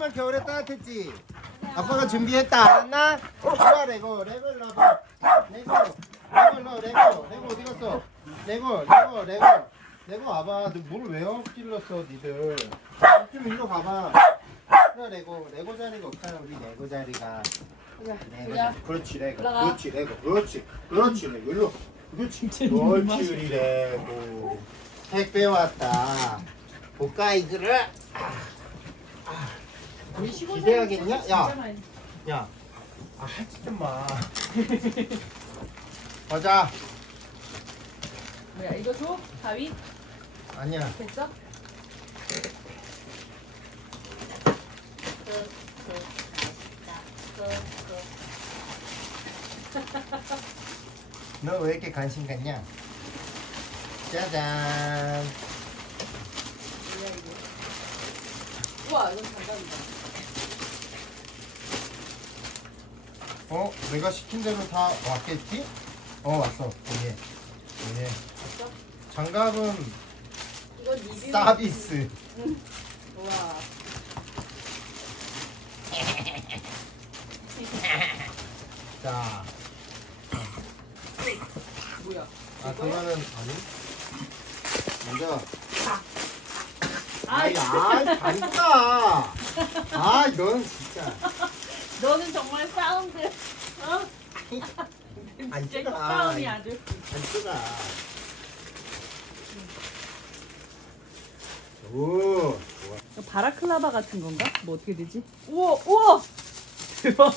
정말 겨울에 따뜻했지? 아빠가 준비했다 알았나? 좋아 레고 일로 와봐. 레고 어디 갔어? 레고 와봐. 너 물을 왜 엎질렀어 니들. 좀 일로 가봐. 그래 레고 자리가 없잖아 우리 레고 자리가. 그렇지 레고 그렇지 레고 일로 그렇지 우리 레고 택배 왔다. 볼까 이거를? 기대하겠냐? 야, 하지 좀 마. 가자. 뭐야 이거 줘? 가위? 아니야. 됐어? 너 왜 이렇게 관심 갖냐? 짜잔. 뭐야 이거? 우와 이건 장갑이다. 내가 시킨 대로 다 왔겠지? 왔어. 예. 됐어? 장갑은 이건 리뷰. 서비스. 우와. 자, 뭐야? 그러면은 아니. 먼저. 아이, 다리구나. 넌 진짜. 너는 정말 사운드. 어? 안 진짜 뜨거. 효과음이 아주. 안 뜨거. 오, 좋아. 바라클라바 같은 건가? 뭐 어떻게 되지? 우와! 대박.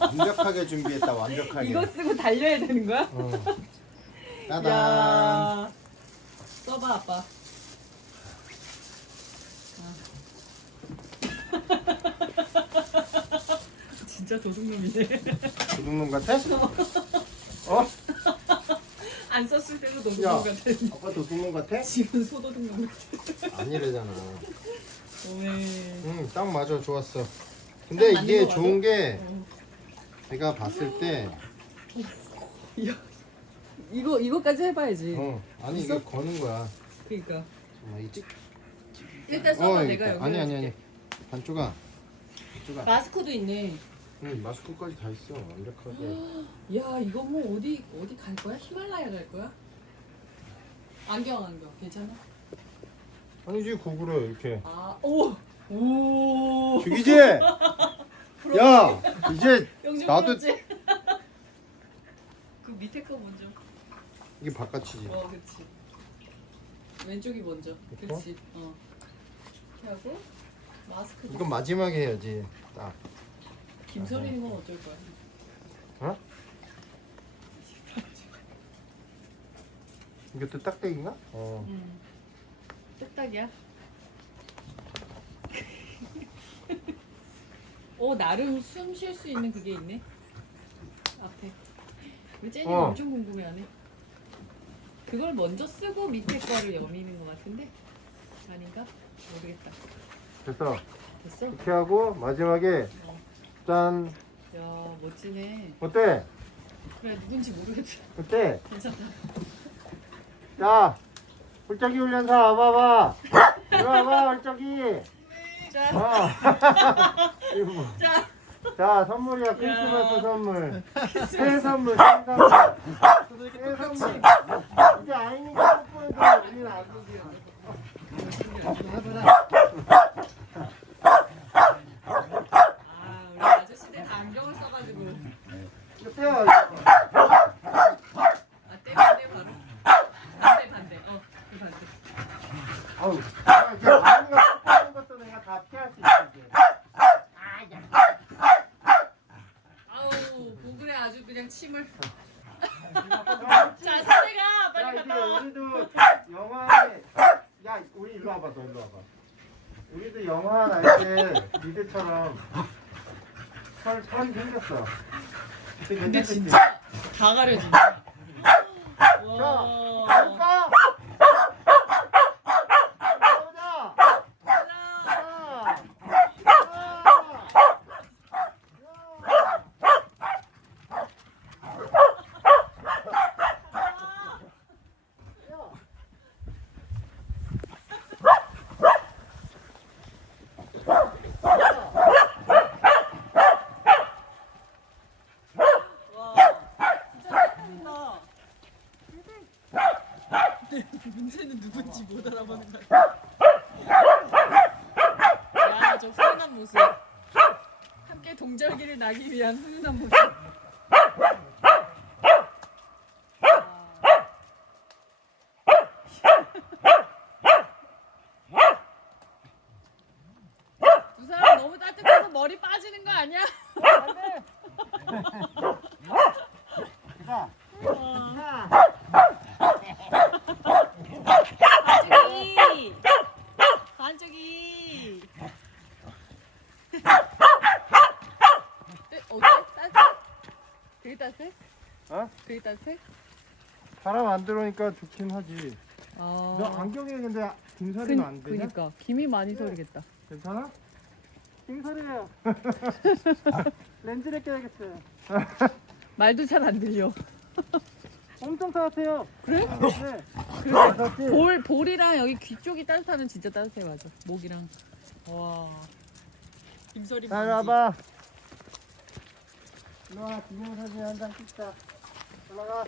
완벽하게 준비했다. 완벽하게. 이거 쓰고 달려야 되는 거야? 따단. 야. 써봐 아빠. 진짜 도둑놈이네. 도둑놈 같아? 어? 안 썼을 때도 야, 도둑놈 같아. 아빠 도둑놈 같아? 지금 소도둑놈 같아. 아니래잖아. 오메. 딱 맞아. 좋았어. 근데 딱 이게 맞는 거 좋은 게 어. 내가 봤을 때 야, 이거까지 해봐야지. 아니 있어? 이게 거는 거야. 그러니까. 정말 이 찍. 일단 써봐 여기 내가 있다. 여기. 아니. 반쪽아. 마스크도 있네. 응, 마스크까지 다 있어. 완벽하게. 야 이거 뭐 어디 갈 거야? 히말라야 갈 거야? 안경 괜찮아? 아니지 고구려 이렇게. 오. 죽이지? 야, 이제 영준 나도- 부럽지? 그 밑에 거 먼저. 이게 바깥이지. 그렇지. 왼쪽이 먼저. 이거? 그렇지. 이렇게 하고 마스크. 이건 마지막에 해야지. 딱. 김설이는 건 어쩔 거야? 어? 이것도 딱대기인가? 뚝딱이야. 나름 숨 쉴 수 있는 그게 있네. 앞에. 우리 쟤는 엄청 궁금해하네. 그걸 먼저 쓰고 밑에 거를 여미는 것 같은데 아닌가? 모르겠다. 됐어. 됐어? 이렇게 하고 마지막에 짠. 야 멋지네. 어때? 그래 누군지 모르겠어. 어때? 괜찮다. 자, 홀짝이 훈련사 와봐봐. 이리 와봐, 홀짝이. 자, 이거 뭐. 자. 자, 선물이야. 크리스마스 야. 선물. 새 선물, 새 선물. 새 선물. 이제 아이니가 뽀뽀해도 우리는 안 되지. 우리 아저씨들 다 안경을 써가지고. 어때요? 때문에 바로. 반대. 그 반대. 아우, 이제 아이니가 뽀뽀하는 것도 내가 다 피할 수 있어. 이제. 아우 보글에 아주 그냥 침을. 자, 자 선생아 야, 빨리 이제 갔다 와. 우리도 영화에 야, 우리 일로 와봐, 너 일로 와봐. 우리도 영화 날때 니들처럼 털이 생겼어. 근데 진짜 다 가려진다. 자, 와. 갈까? 가보자. 누군지 못 알아보는 거야. 야, 저 훈훈한 모습. 함께 동절기를 나기 위한 훈훈한 모습. 두 사람 너무 따뜻해서 머리 빠지는 거 아니야? 반쪽이! 반쪽이! 어때? 따뜻해? 되게 따뜻해? 어? 되게 따뜻해? 바람 안 들어오니까 좋긴 하지. 어. 너 안경에 근데 김서리는 안 되냐? 그니까 김이 많이 서리겠다. 괜찮아? 김설이에요. 렌즈를 껴야겠어요. 말도 잘 안 들려. 엄청 따뜻해요. 그래? 네. 볼이랑 여기 귀 쪽이 따뜻하면 진짜 따뜻해. 맞아. 목이랑. 와. 김설이 자, 와봐. 일로와, 기념사진 한 장 찍자. 올라가.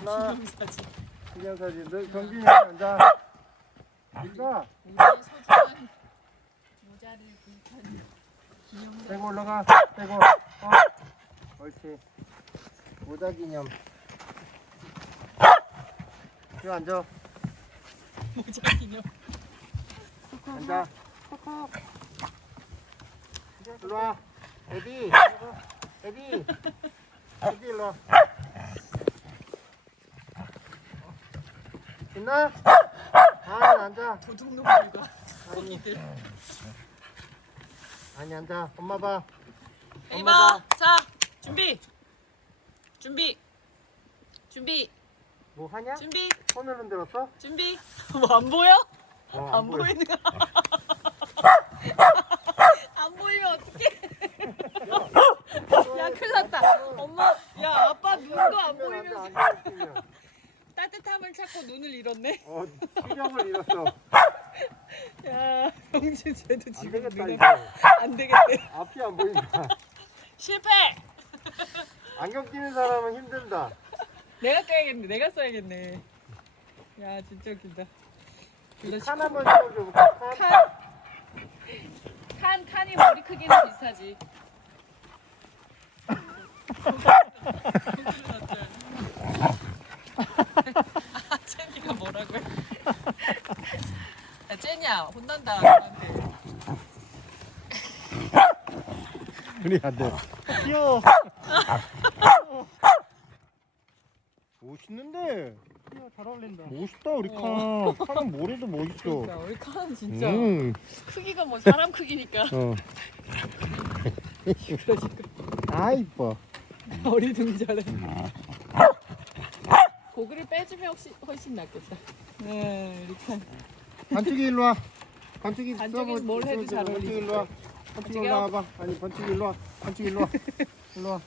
올라가. 기념사진. 기념사진. 너 경빈이 앉아. 앉아. 우리의 소중한 모자를 불탄 기념. 떼고 올라가. 떼고. 옳지. 모자 기념. 여기 앉아. 모자 기념. 앉아. 일로와. 에디. 에디. 에디 일로와. 있나? 앉아. 도둑놈들과 거기들. 아니 앉아. 엄마 봐. 이봐. 자, 준비. 뭐 하냐? 준비. 손을 흔들었어? 준비. 뭐 안 보여? 안 보여. 보이는 거. 안 보이면 어떡해? 야, 큰일 났다. 엄마, 야, 아빠 눈도 안 보이면서 따뜻함을 찾고 눈을 잃었네. 시력을 잃었어. 야, 영진 쟤도 안 지금 되겠다 눈을 이거. 안 되겠대. 앞이 안 보인다. 실패. 안경 끼는 사람은 힘들다. 내가 껴야겠네. 내가 써야겠네. 야, 진짜 웃긴다. 칸 한번 씌워줘. 칸이 머리 크기는 비슷하지. 쟤니가 뭐라고 해? 야, 쟤냐 혼난다 나한테. 우리 아들. 귀여워. 멋있는데. 귀여워. 잘 어울린다. 멋있다 우리 칸. 칸은 뭐래도 멋있어. 그러니까 우리 칸은 진짜 크기가 뭐 사람 크기니까. 아 이뻐. 어리둥절해. 고기를 빼주면 훨씬 낫겠다. 네, 우리 칸. 반쪽이 일로 와. 반쪽이 반쪽이 뭘 해도 잘 반쪽이 어울리지. 일로 와. 반쪽이 올라와봐. 아니 반쪽이 일로 와. 반쪽이 일로 와. 일로 와.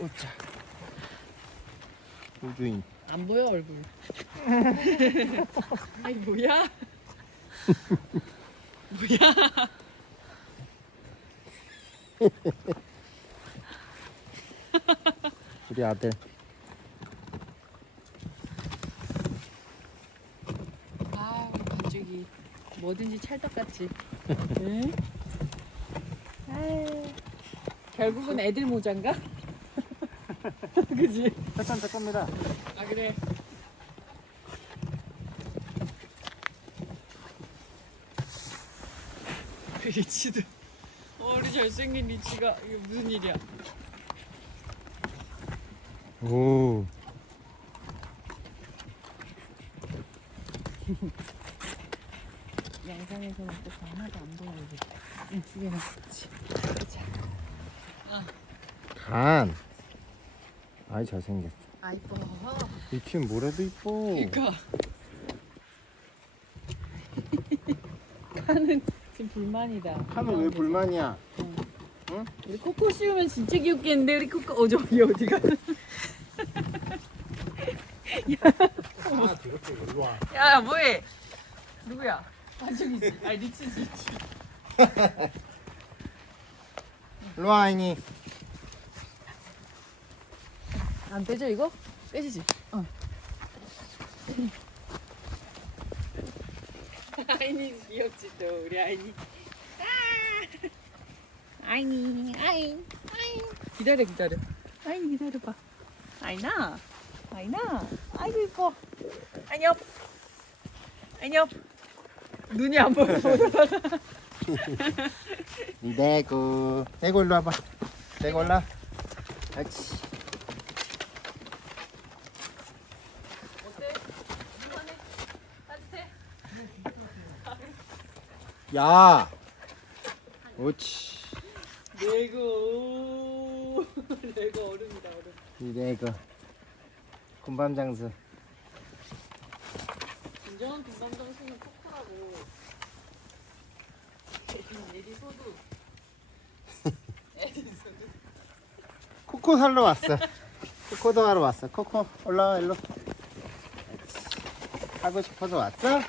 오자. 우주인. 안 보여 얼굴. 아이 뭐야? 뭐야? 우리 아들. 아, 반죽이 뭐든지 찰떡같지. 응? 아유, 결국은 애들 모자인가? 그지? 제 겁니다. 아 그래. 리치도. 우리 잘생긴 리치가 이게 무슨 일이야? 오. 영상에서는 또 하나도 안 보이고. 응, 이게 맞지. 자, 간. 아이 잘생겼어. 아 이뻐. 이 팀 뭐래도 이뻐. 그러니까. 칸은 지금 불만이다. 칸은 왜 불만이야? 우리 코코 씌우면 진짜 귀엽겠는데 우리 코코 저기 어디가? 아 저렇게 일로 와. 야 뭐해? 누구야? 반죽이지. 아 리치지. 일로 와 아이니. 안 빼져 이거? 빼지지. 아이니 귀엽지 또 우리 아이니. 아이니 아이. 기다려. 아이니 기다려봐. 아이나. 아이고 이뻐. 아이뇩. 눈이 안 보여. 내고 일로 와봐. 내고 올라. 그렇지. 어때? 이만해. 따뜻해? 야. 옳지. 레고. 레고 얼음이다 얼음. 내고. 군밤 장수. 진정한 동방장수는 코코라고. 에디 소두. 에디 소두. 코코 사러 왔어. 코코도 하러 왔어. 코코 올라와 일로. 하고 싶어서 왔어?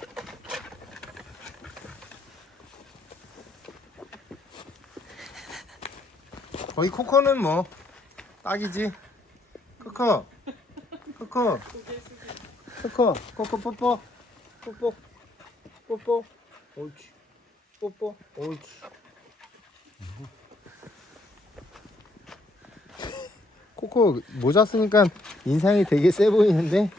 거의 코코는 뭐 딱이지. 코코 뽀뽀 옳지. 뽀뽀 옳지. 코코 모자 쓰니까 인상이 되게 세 보이는데.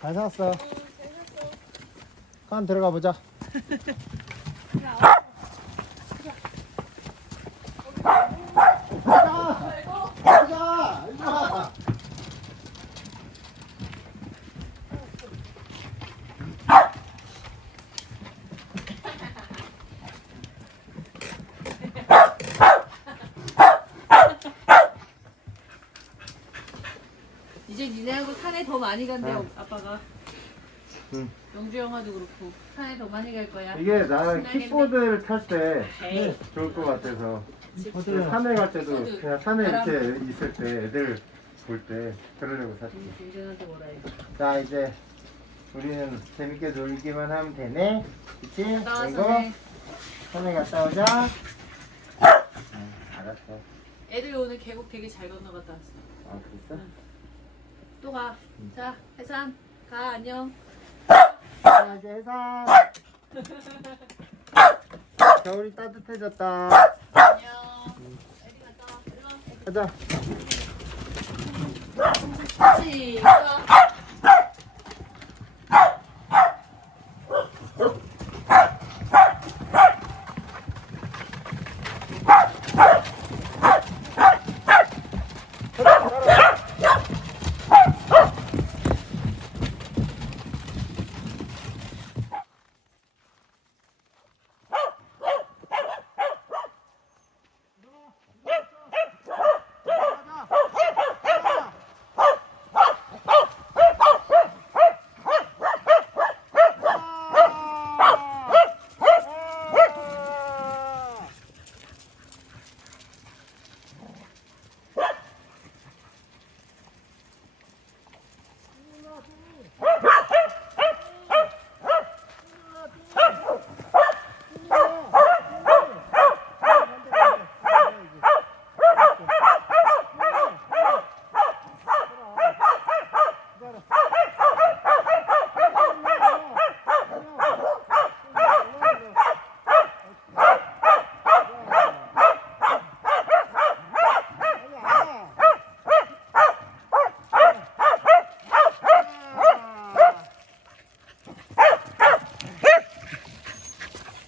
잘 샀어. 그럼 들어가 보자. 가자. 일로 와. 이제 니네하고 산에 더 많이 간대요 아빠가. 응. 영주 형아도 그렇고 산에 더 많이 갈 거야. 이게 나는 신나겠네. 킥보드를 탈 때 에이. 좋을 것 같아서 킥보드. 산에 갈 때도 킥보드. 그냥 산에 바람. 이렇게 있을 때 애들 볼 때 그러려고 샀지. 동생한테 뭐라 해. 자 이제 우리는 재밌게 놀기만 하면 되네. 그치? 갔다 그리고 와서 산에 갔다 오자. 응, 알았어. 애들 오늘 계곡 되게 잘 건너갔다 왔어. 아 그랬어? 또 가. 자 해산 가 안녕. 자 이제 해산. 겨울이 따뜻해졌다. 안녕. 애기 갔다 와. 일로 와. 가자. 시작.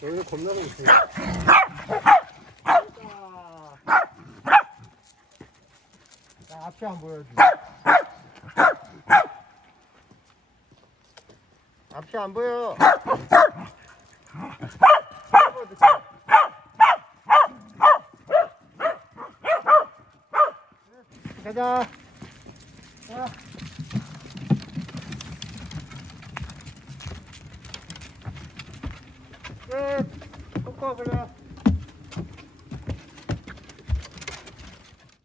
여기서 겁나고 있어. 야, 앞이 안 보여. 앞이 안 보여. 가자. 자. 끝. 코코 그래.